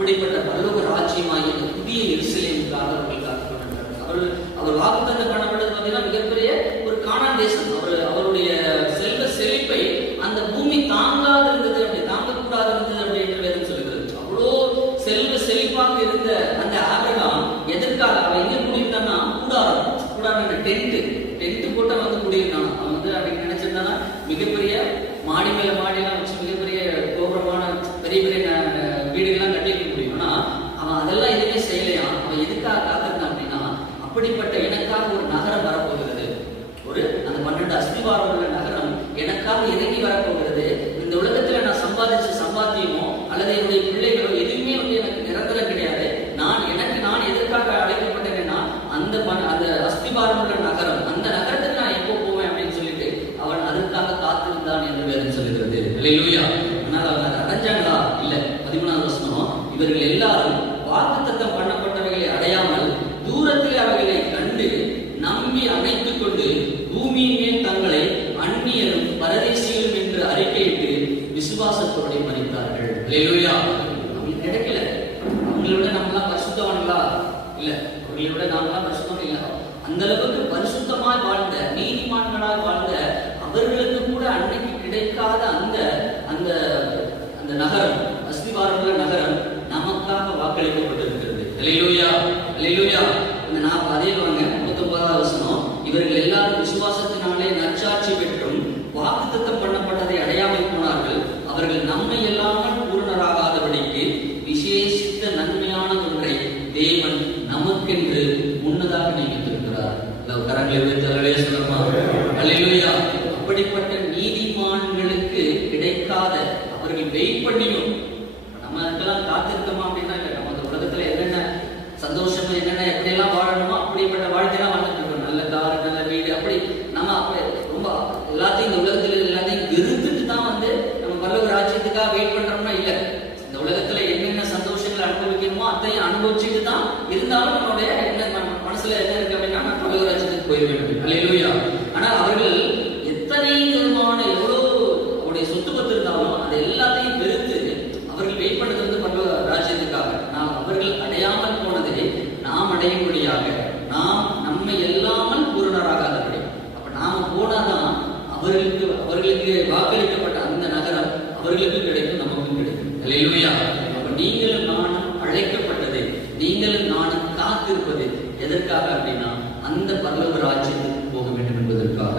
அப்படிப்பட்ட பரலோக ராஜ்யமாகிய இந்த புதிய எருசலேமுக்காக அவர்கள் காத்துக் கொண்டிருக்கிறார்கள். அவர் வாக்குத்தத்தம் பண்ணப்பட்டது பார்த்தீங்கன்னா மிகப்பெரிய ஒரு கானான் தேசம். அவருடைய செல்வ செழிப்பை அந்த பூமி தாங்காது இருந்தது, அப்படி தாங்கக்கூடாது இருந்தது அப்படி என்று வேதம் சொல்லுகிறது. அவ்வளோ செல்வ செழிப்பாக இருந்த அந்த ஆபிரகாம் எதற்காக அவன் எங்க குடியிருந்தான்னா கூடாரம் டென்ட் போட்டு வந்து குடியிருந்தான். அவன் வந்து அப்படி நினைச்சிருந்தானா மிகப்பெரிய மாடி மேல மாடியெல்லாம் வச்சு மிகப்பெரிய கோபுரமான பெரிய பெரிய வீடுகள்லாம் கட்டிக்க முடியும். ஆனா அவன் அதெல்லாம் எதுவுமே செய்யலையா. அவன் எதுக்காக காத்திருந்தான் அப்படின்னா, அப்படிப்பட்ட எனக்காக ஒரு நகரம் வரப்போகிறது, ஒரு அந்த 12 அஸ்திவாரம் உள்ள நகரம் எனக்காக இறங்கி வரப்போகிறது. இந்த உலகத்துல நான் சம்பாதிச்ச சம்பாத்தியமோ அல்லது என்னுடைய பிள்ளைகளோ எதுவுமே வந்து எனக்கு நிரந்தரம் கிடையாது. நான் எதற்காக அழைக்கப்பட்டேன்னா அந்த அஸ்திவாரம் உள்ள நகரம், அந்த நகரத்துக்கு நான் எப்போ போவேன் அப்படின்னு சொல்லிட்டு அவன் அதற்காக காத்திருந்தான் என்று வேதம் சொல்லுகிறது. அல்லேலூயா. ஆனால் அவன் அடைஞ்சாங்களா? இல்ல. 13வது வசனம், இவர்கள் எல்லாரும் வாக்குத்தத்தம் பண்ணப்பட்டவைகளை அடையாமல் தூரத்திலே அவைகளை கண்டு நம்பி அணைத்துக் கொண்டு பூமியின் மேல் தங்களை அந்நியரும் பரதேசிகளும் என்று அறிக்கையிட்டு விசுவாசத்தோடு மரித்தார்கள். அல்லேலூயா. அவங்களுக்கு கிடைக்கல. அவங்களை விட நம்மளாம் பரிசுத்தவான்களா? இல்ல. அவர்களை விட நாமெல்லாம் பரிசுத்தம் இல்ல. அந்த அளவுக்கு பரிசுத்தமாய் வாழ்ந்த, நீதிமான்களாய் வாழ்ந்த அவர்களுக்கு கூட அன்னைக்கு கிடைக்காத அந்த அந்த அந்த நகரம், அஸ்திவாரமுள்ள நகரம் நமக்காக வாக்களிக்கப்பட்டிருக்கிறது. அல்லேலூயா. அல்லேலூயா. இந்த அதே வாங்க 39வது வசனம், இவர்கள் எல்லாரும் விசுவாசத்தினாலே நற்சாட்சி பெற்றும் வாக்குத்தத்தம் பண்ணப்பட்டதை அடையாமல் போனார்கள். அவர்கள் நம்மை இல்லாமல் பூரணராகாதபடிக்கு விசேஷித்த நன்மையான ஒன்றை தேவன் நமக்கென்று முன்னதாக நியமித்திருக்கிறார். கரங்களை உயர்த்தவே சொல்லமா? அல்லேலூயா. அப்படிப்பட்ட நீதிமான்களுக்கு கிடைக்காத, அவர்கள் வெயிட் பண்ணியும் நம்ம அதுக்கெல்லாம் காத்திருக்கோமா அப்படின்னா இல்லை. நம்ம அந்த உலகத்துல என்னென்ன சந்தோஷமா என்னென்ன எப்படியெல்லாம் வாழணுமோ அப்படிப்பட்ட வாழ்க்கையெல்லாம் வாழ்ந்துட்டு இருக்கோம். நல்ல கார், நல்ல வீடு, அப்படி நம்ம அப்படி ரொம்ப எல்லாத்தையும் இந்த உலகத்துல எல்லாத்தையும் வெறுத்துட்டு தான் வந்து நம்ம பரலோக ராஜ்யத்துக்காக வெயிட் பண்றோம்னா இல்லை. இந்த உலகத்துல என்னென்ன சந்தோஷங்களை அனுபவிக்கணுமோ அதையும் அனுபவிச்சுட்டு தான் இருந்தாலும் நம்மளுடைய என்ன மனசுல என்ன இருக்கு அப்படின்னா நம்ம பரலோக ராஜ்யத்துக்கு போயிட வேண்டும். அல்லேலூயா. ஆனால் அவர்கள் எத்தனை விதமான எவ்வளவு அவருடைய சொத்து பத்து இருந்தாலும் அது எல்லாத்தையும் வெறுத்து அவர்கள் வெயிட் பண்ணது வந்து பரலோக ராஜ்யத்துக்காக. நாம் அவர்கள் அடையாமல் போனதை நாம் அடையும்படியாக, நாம் நம்மை எல்லாமல் பூரணராகாதபடி. அப்ப நாம போனாதான் அவர்களுக்கு வாக்களிக்கப்பட்ட அந்த நகரம் அவர்களுக்கு கிடைக்கும், நமக்கும் கிடைக்கும். அல்லேலூயா. அப்ப நீங்களும் நானும் அழைக்கப்பட்டது, நீங்களும் நானும் காத்திருப்பது எதற்காக அப்படின்னா அந்த பரலோக ராஜ்யத்துக்கு போக வேண்டும் என்பதற்காக.